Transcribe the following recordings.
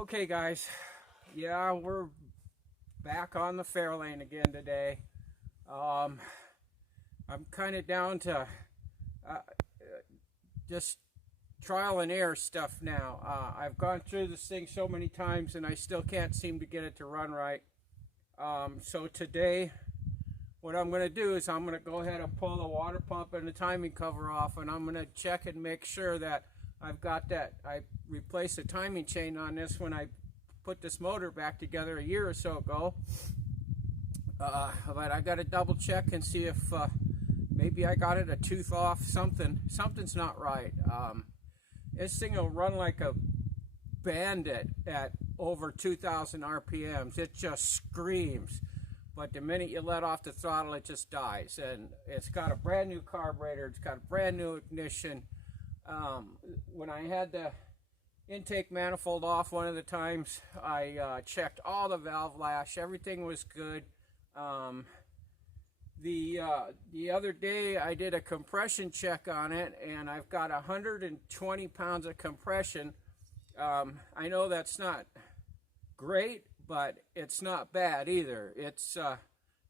Okay, guys. Yeah, we're back on the Fairlane again today. Um, I'm kind of down to just trial and error stuff now. I've gone through this thing so many times and I still can't seem to get it to run right. So today, what I'm going to do is I'm going to go ahead and pull the water pump and the timing cover off, and I'm going to check and make sure that I've got that. I replaced the timing chain on this when I put this motor back together a year or so ago. But I got to double check and see if maybe I got it a tooth off. Something's not right. This thing will run like a bandit at over 2,000 RPMs. It just screams. But the minute you let off the throttle, it just dies. And it's got a brand new carburetor. It's got a brand new ignition. When I had the intake manifold off one of the times, I checked all the valve lash. Everything was good. The other day I did a compression check on it, and I've got 120 pounds of compression. I know that's not great, but it's not bad either. It's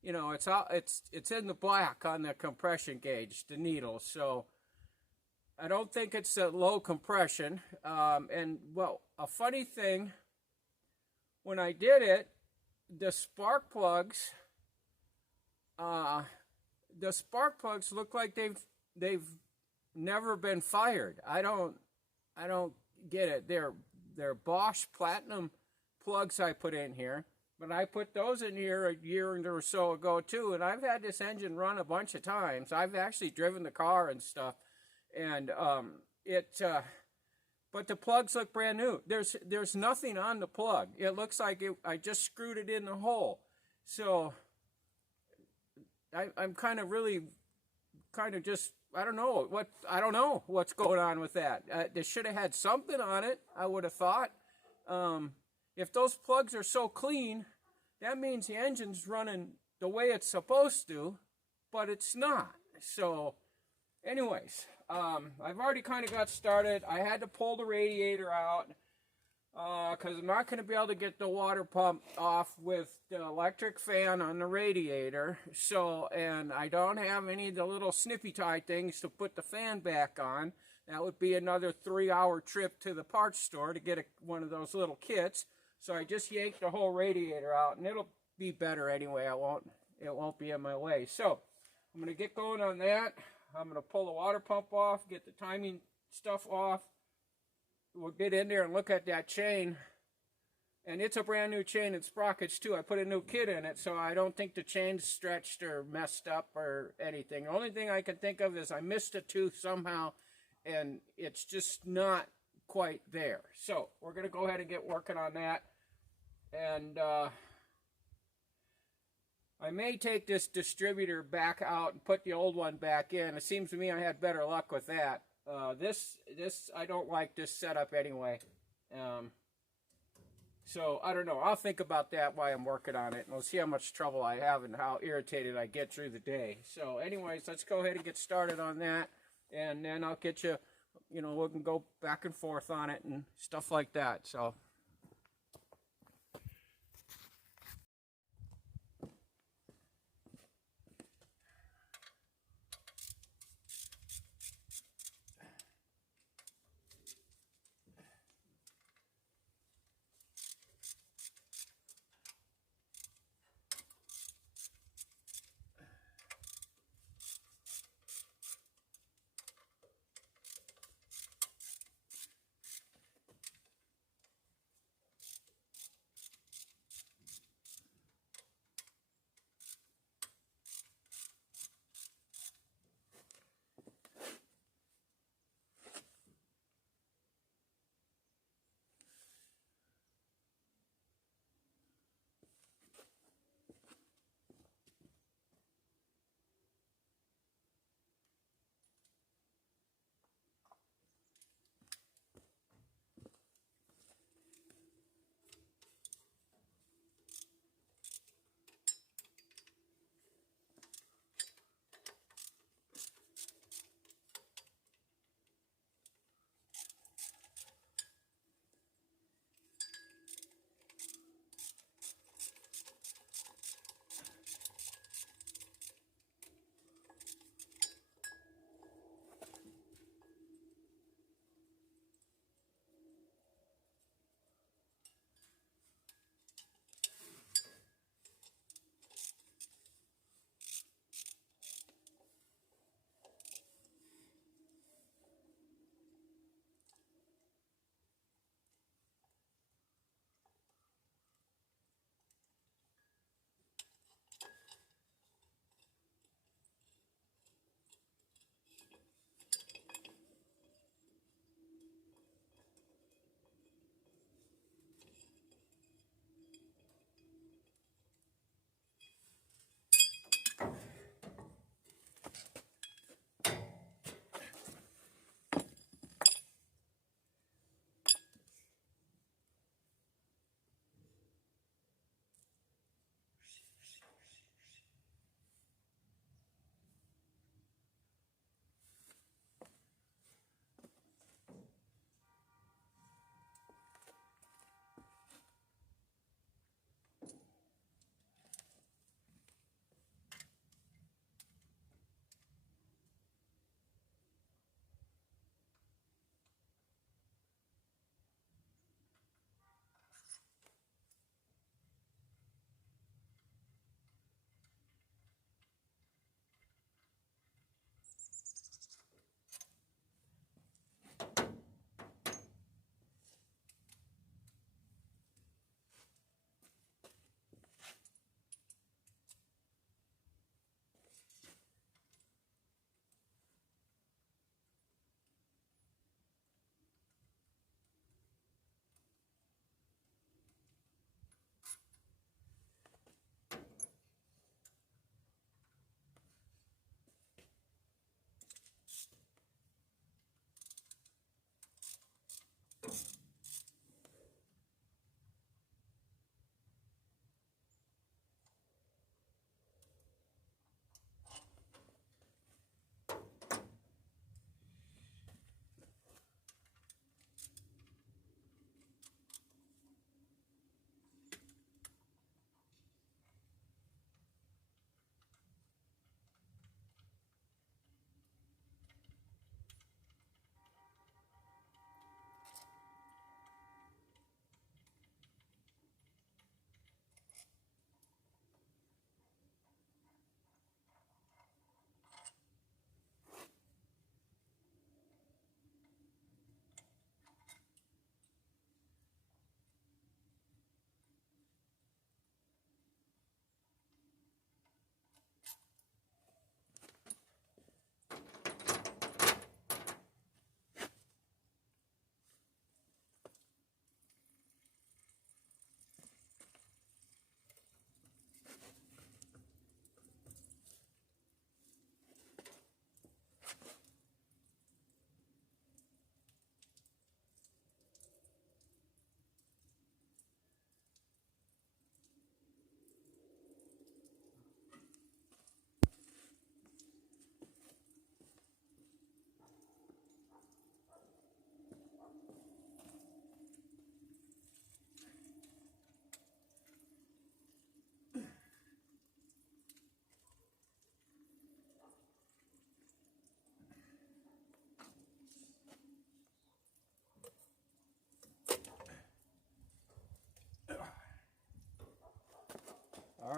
it's in the black on the compression gauge, the needle. So I don't think it's a low compression. And well, a funny thing, when I did it, the spark plugs look like they've never been fired. I don't get it. They're Bosch Platinum plugs I put in here, but I put those in here a year or so ago too, and I've had this engine run a bunch of times. I've actually driven the car and stuff, and but the plugs look brand new. There's nothing on the plug. It looks like I just screwed it in the hole. So I'm kind of just, I don't know what's going on with that. They should have had something on it, I would have thought. If those plugs are so clean, that means the engine's running the way it's supposed to, but it's not. So anyways, I've already kind of got started. I had to pull the radiator out because I'm not going to be able to get the water pump off with the electric fan on the radiator. So, and I don't have any of the little snippy tie things to put the fan back on. That would be another 3-hour trip to the parts store to get one of those little kits. So I just yanked the whole radiator out, and it'll be better anyway. It won't be in my way. So I'm going to get going on that. I'm going to pull the water pump off, get the timing stuff off. We'll get in there and look at that chain. And it's a brand new chain and sprockets too. I put a new kit in it, so I don't think the chain's stretched or messed up or anything. The only thing I can think of is I missed a tooth somehow, and it's just not quite there. So we're going to go ahead and get working on that. And I may take this distributor back out and put the old one back in. It seems to me I had better luck with that. This I don't like this setup anyway. So I don't know. I'll think about that while I'm working on it, and we'll see how much trouble I have and how irritated I get through the day. So anyways, let's go ahead and get started on that, and then I'll get you, we can go back and forth on it and stuff like that. So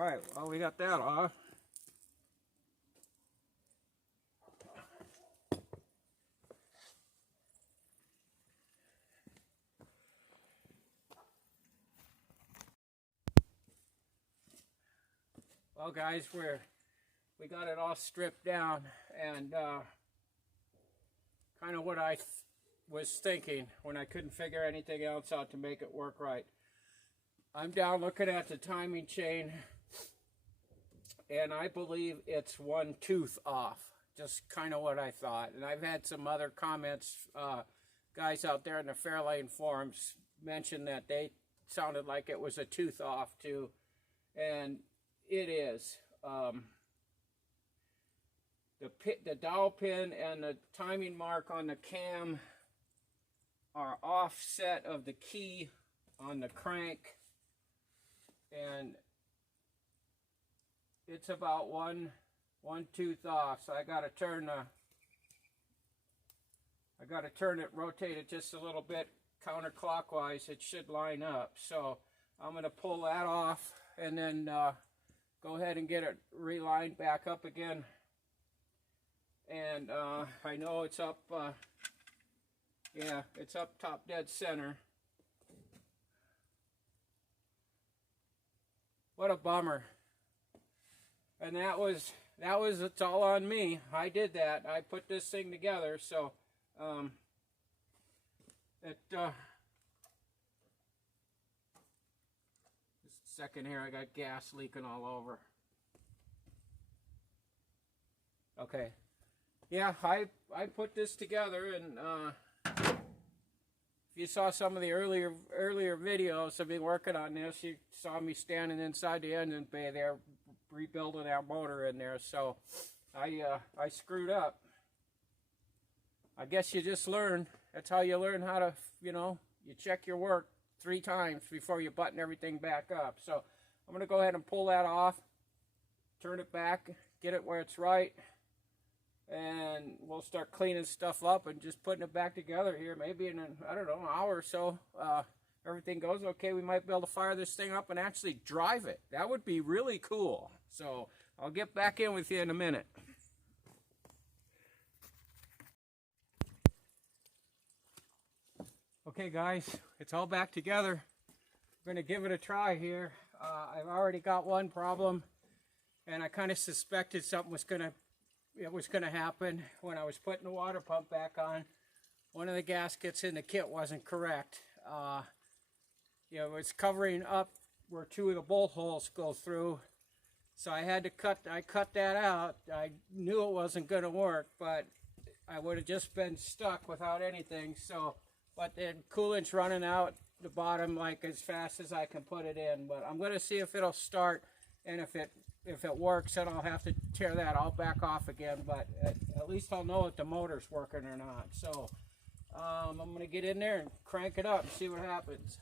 Alright, well, we got that off. Well, guys, we got it all stripped down, and kind of what I was thinking when I couldn't figure anything else out to make it work right. I'm down looking at the timing chain, and I believe it's one tooth off. Just kind of what I thought. And I've had some other comments, guys out there in the Fairlane forums mentioned that they sounded like it was a tooth off too, and it is. The dowel pin and the timing mark on the cam are offset of the key on the crank, and it's about one tooth off. So I got to turn it, rotate it just a little bit counterclockwise. It should line up. So I'm going to pull that off and then go ahead and get it relined back up again. And I know it's up, yeah, it's up top dead center. What a bummer. And it's all on me. I did that. I put this thing together, so just a second here, I got gas leaking all over. Okay. Yeah, I put this together, and if you saw some of the earlier videos of me working on this, you saw me standing inside the engine bay there, rebuilding that motor in there. So I screwed up. I guess you just learn. That's how you learn how to, you check your work 3 times before you button everything back up. So I'm going to go ahead and pull that off, turn it back, get it where it's right, and we'll start cleaning stuff up and just putting it back together here. Maybe in, I don't know, an hour or so. Everything goes okay, we might be able to fire this thing up and actually drive it. That would be really cool. So I'll get back in with you in a minute. Okay guys, it's all back together. We're going to give it a try here. I've already got one problem, and I kind of suspected something was going to happen when I was putting the water pump back on. One of the gaskets in the kit wasn't correct. It's covering up where 2 of the bolt holes go through. So I cut that out. I knew it wasn't going to work, but I would have just been stuck without anything. So, but then coolant's running out the bottom like as fast as I can put it in. But I'm going to see if it'll start, and if it works, then I'll have to tear that all back off again. But at least I'll know if the motor's working or not. So I'm going to get in there and crank it up and see what happens.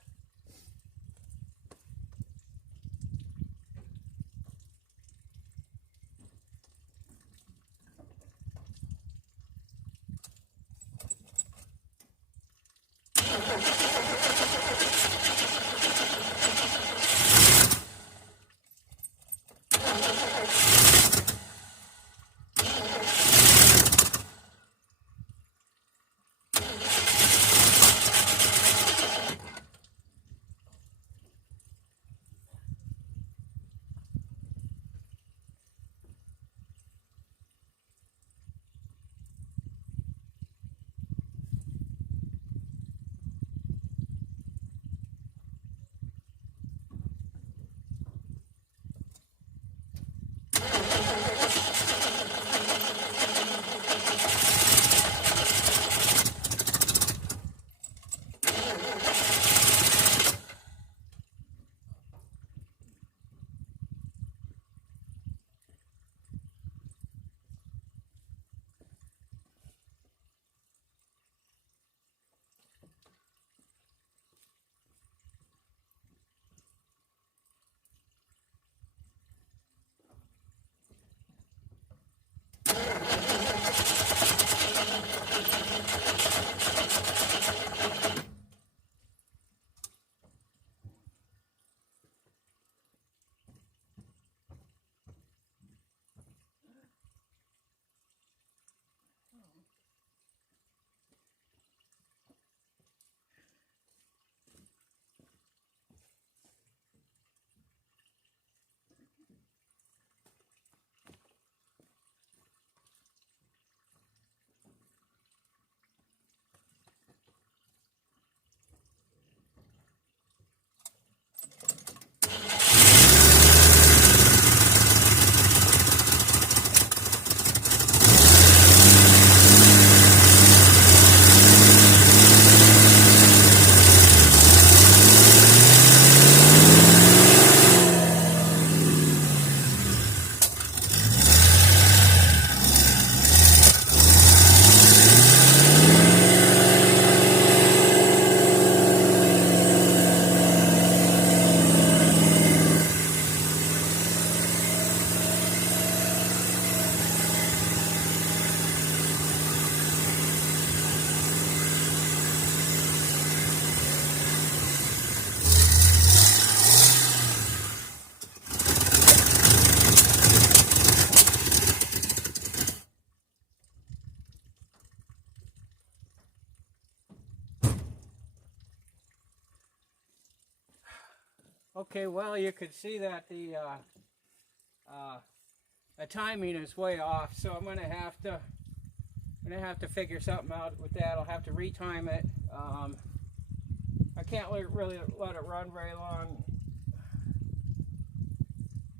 Okay, well, you can see that the timing is way off, so I'm gonna have to figure something out with that. I'll have to retime it. I can't really let it run very long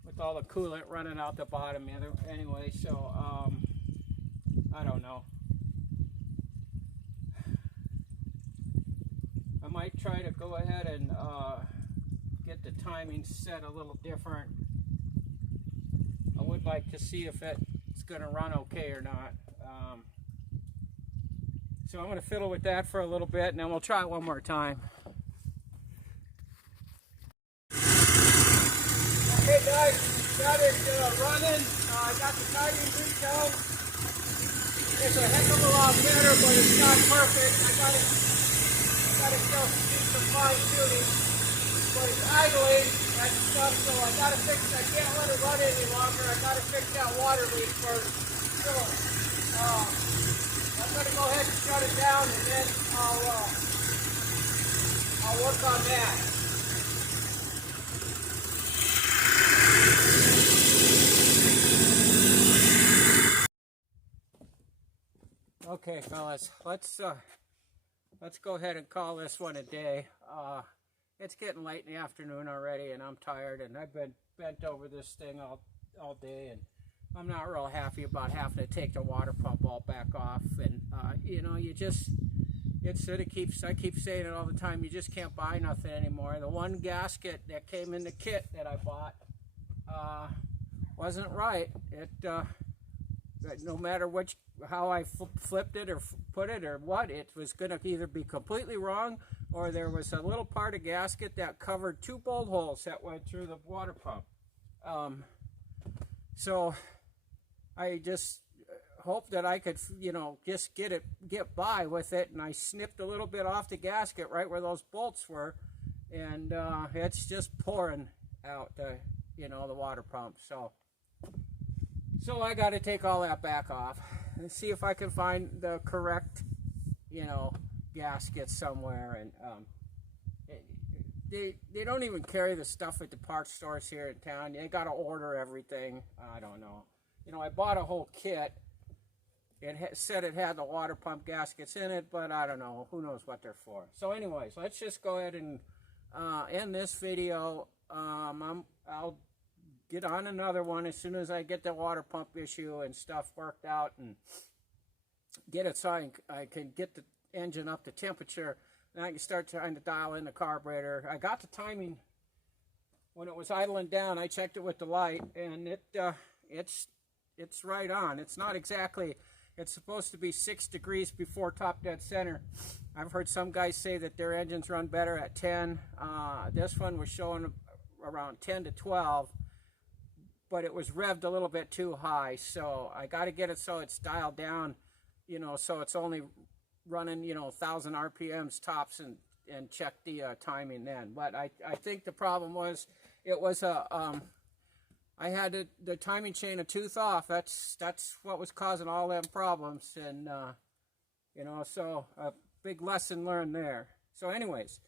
with all the coolant running out the bottom anyway, so I don't know. I might try to go ahead and get the timing set a little different. I would like to see if it's going to run okay or not. So I'm going to fiddle with that for a little bit, and then we'll try it one more time. Okay guys, got it running. I got the timing redone. It's a heck of a lot better, but it's not perfect. I got it still need some fine tuning, but it's idling and stuff, so I got to fix it. I can't let it run any longer. I got to fix that water leak first. So I'm going to go ahead and shut it down, and then I'll work on that. Okay, fellas, let's go ahead and call this one a day. It's getting late in the afternoon already, and I'm tired, and I've been bent over this thing all day, and I'm not real happy about having to take the water pump all back off. And you know, I keep saying it all the time, you just can't buy nothing anymore. The one gasket that came in the kit that I bought wasn't right. No matter how I flipped it or put it or what, it was going to either be completely wrong, or there was a little part of gasket that covered 2 bolt holes that went through the water pump. So I just hoped that I could, you know, just get by with it, and I snipped a little bit off the gasket right where those bolts were, and it's just pouring out the water pump. So I got to take all that back off and see if I can find the correct, gasket somewhere. And they don't even carry the stuff at the parts stores here in town. You got to order everything. I don't know. I bought a whole kit. It said it had the water pump gaskets in it, but I don't know. Who knows what they're for? So anyways, let's just go ahead and end this video. I'll get on another one as soon as I get the water pump issue and stuff worked out and get it so I can get the engine up to temperature, and I can start trying to dial in the carburetor. I got the timing when it was idling down. I checked it with the light, and it's right on. It's not exactly, it's supposed to be 6 degrees before top dead center. I've heard some guys say that their engines run better at 10. This one was showing around 10 to 12. But it was revved a little bit too high, so I got to get it so it's dialed down, so it's only running, 1,000 RPMs tops, and check the timing then. But I think the problem was, it was I had the timing chain a tooth off. That's what was causing all them problems, and so a big lesson learned there. So anyways,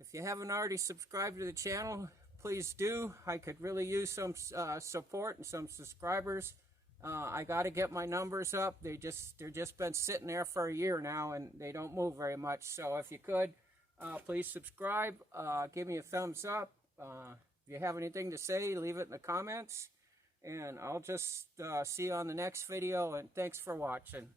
if you haven't already subscribed to the channel, please do. I could really use some support and some subscribers. I got to get my numbers up. They're just been sitting there for a year now, and they don't move very much. So if you could, please subscribe. Give me a thumbs up. If you have anything to say, leave it in the comments. And I'll just see you on the next video. And thanks for watching.